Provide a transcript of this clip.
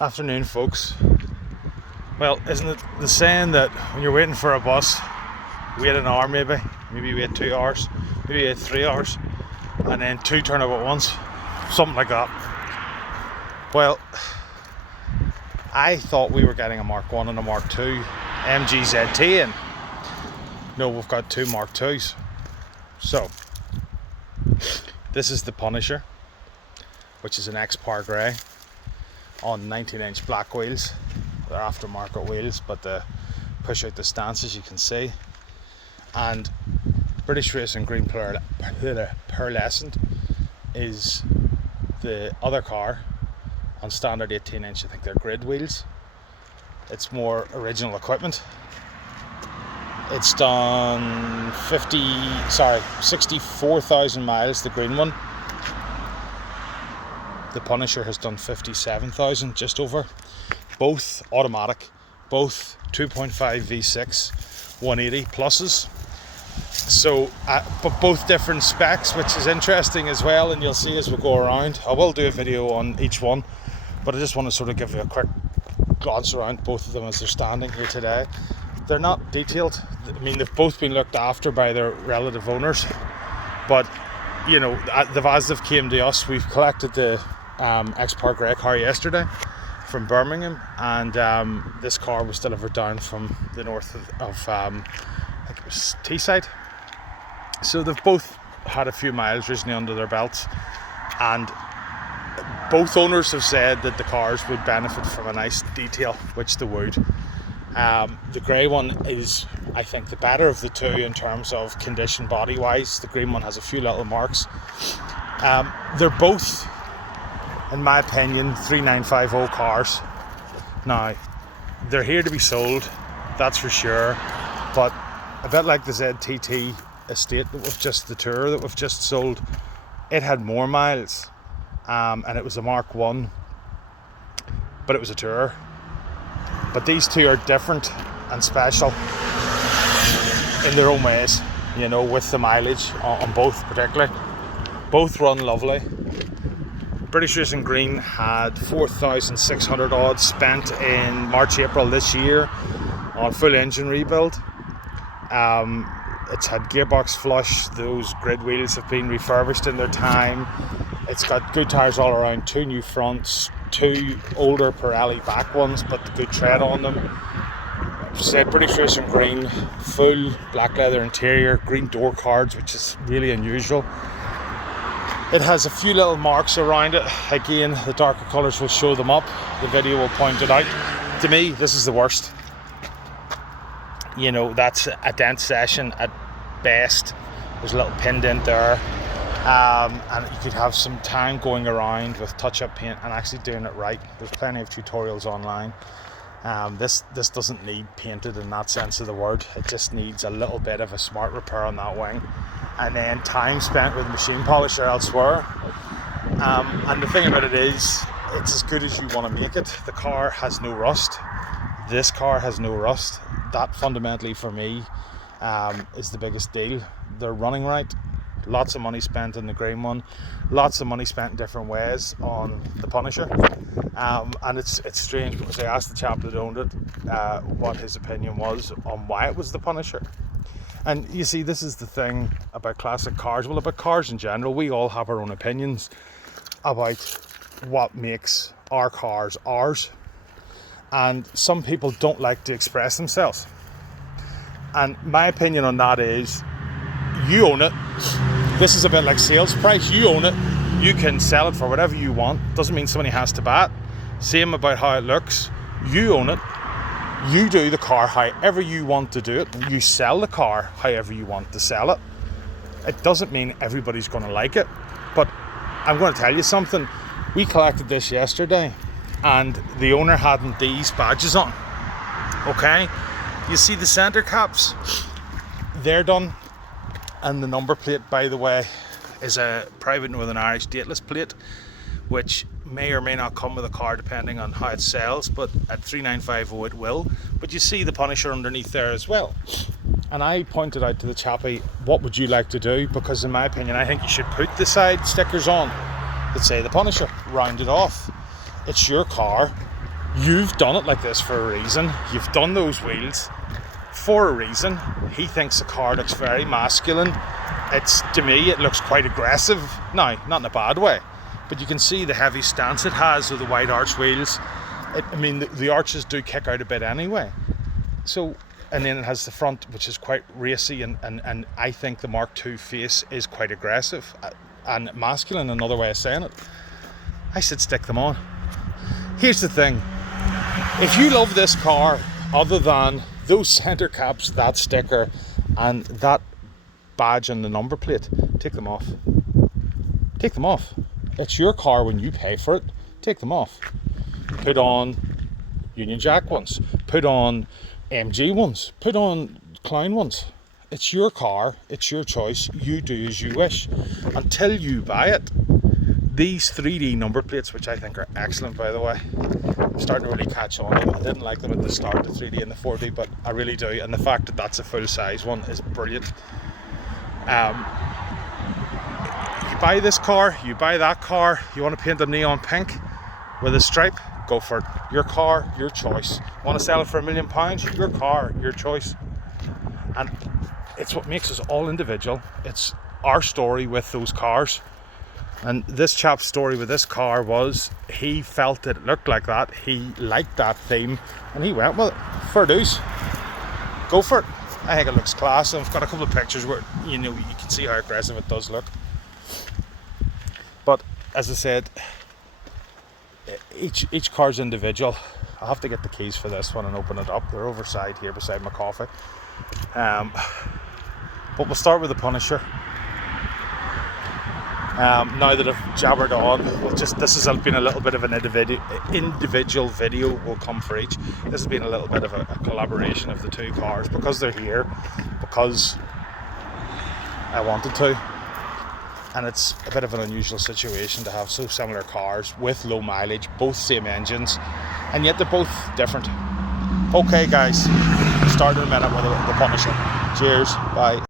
Afternoon, folks. Well, isn't it the saying that when you're waiting for a bus, wait an hour maybe wait 2 hours, maybe wait 3 hours, and then two turn up at once, something like that. Well, I thought we were getting a Mark 1 and a Mark 2 MGZT in. No, we've got two Mark 2s. So, this is the Punisher, which is an XPOWER grey on 19-inch black wheels. They're aftermarket wheels, but they push out the stance, as you can see. And British Racing Green Pearlescent is the other car on standard 18-inch. I think they're grid wheels. It's more original equipment. It's done 64,000 miles, the green one. The Punisher has done 57,000, just over. Both automatic, both 2.5 V6, 180 pluses. So, but both different specs, which is interesting as well, and you'll see as we go around. I will do a video on each one, but I just want to sort of give you a quick glance around both of them as they're standing here today. They're not detailed. I mean, they've both been looked after by their relative owners, but you know, as they've came to us, we've collected the XPOWER grey car yesterday from Birmingham, and this car was delivered down from the north of I think it was Teesside. So they've both had a few miles recently under their belts, and both owners have said that the cars would benefit from a nice detail, which they would. The grey one is, I think, the better of the two in terms of condition body wise. The green one has a few little marks. They're both, in my opinion, 3950 cars. Now, they're here to be sold, that's for sure, but a bit like the ZTT estate that we've just, the Tour that we've just sold, it had more miles, and it was a Mark 1, but it was a Tour. But these two are different and special in their own ways, you know, with the mileage on both particularly. Both run lovely. British Racing Green had 4,600 odd spent in March, April this year on full engine rebuild. It's had gearbox flush, those grid wheels have been refurbished in their time. It's got good tyres all around, two new fronts, two older Pirelli back ones, but the good tread on them. Say British Racing Green, full black leather interior, green door cards, which is really unusual. It has a few little marks around it. Again, the darker colours will show them up. The video will point it out. To me, this is the worst. You know, that's a dent session at best. There's a little pin dent there. And you could have some time going around with touch-up paint and actually doing it right. There's plenty of tutorials online. This doesn't need painted in that sense of the word. It just needs a little bit of a smart repair on that wing, and then time spent with machine polish or elsewhere. And the thing about it is, it's as good as you want to make it. The car has no rust. This car has no rust. That fundamentally for me is the biggest deal. They're running right. Lots of money spent on the green one, lots of money spent in different ways on the Punisher, and it's strange because I asked the chap that owned it what his opinion was on why it was the Punisher. And you see, this is the thing about classic cars, well, about cars in general. We all have our own opinions about what makes our cars ours, and some people don't like to express themselves. And my opinion on that is, you own it. This is a bit like sales price. You own it. You can sell it for whatever you want. Doesn't mean somebody has to buy it. Same about how it looks. You own it. You do the car however you want to do it. You sell the car however you want to sell it. It doesn't mean everybody's going to like it. But I'm going to tell you something. We collected this yesterday, and the owner hadn't these badges on. Okay? You see the center caps? They're done. And the number plate, by the way, is a private Northern Irish dateless plate, which may or may not come with a car depending on how it sells, but at 3950 it will. But you see the Punisher underneath there as well. And I pointed out to the chappie, what would you like to do? Because in my opinion, I think you should put the side stickers on that say the Punisher, round it off. It's your car. You've done it like this for a reason. You've done those wheels for a reason. He thinks the car looks very masculine. To me, it looks quite aggressive. Now, not in a bad way, but you can see the heavy stance it has with the wide arch wheels. The arches do kick out a bit anyway. So, and then it has the front, which is quite racy, and I think the Mark II face is quite aggressive and masculine, another way of saying it. I said stick them on. Here's the thing. If you love this car, other than those center caps, that sticker, and that badge and the number plate, take them off. Take them off. It's your car when you pay for it. Take them off. Put on Union Jack ones. Put on MG ones. Put on Clown ones. It's your car. It's your choice. You do as you wish. Until you buy it. These 3D number plates, which I think are excellent, by the way, I'm starting to really catch on. I didn't like them at the start, the 3D and the 4D, but I really do. And the fact that that's a full size one is brilliant. You buy this car, you buy that car, you want to paint them neon pink with a stripe, go for it. Your car, your choice. You want to sell it for £1 million? Your car, your choice. And it's what makes us all individual. It's our story with those cars. And this chap's story with this car was he felt it looked like that, he liked that theme, and he went with it. Fair dues. Go for it. I think it looks class. I've got a couple of pictures where you can see how aggressive it does look. But as I said, each car's individual. I'll have to get the keys for this one and open it up. They're overside here beside my coffee. But we'll start with the Punisher. Now that I've jabbered on, this has been a little bit of an individual video will come for each. This has been a little bit of a collaboration of the two cars because they're here, because I wanted to, and it's a bit of an unusual situation to have so similar cars with low mileage, both same engines, and yet they're both different. Okay guys, start in a minute with the Punisher. Cheers, bye.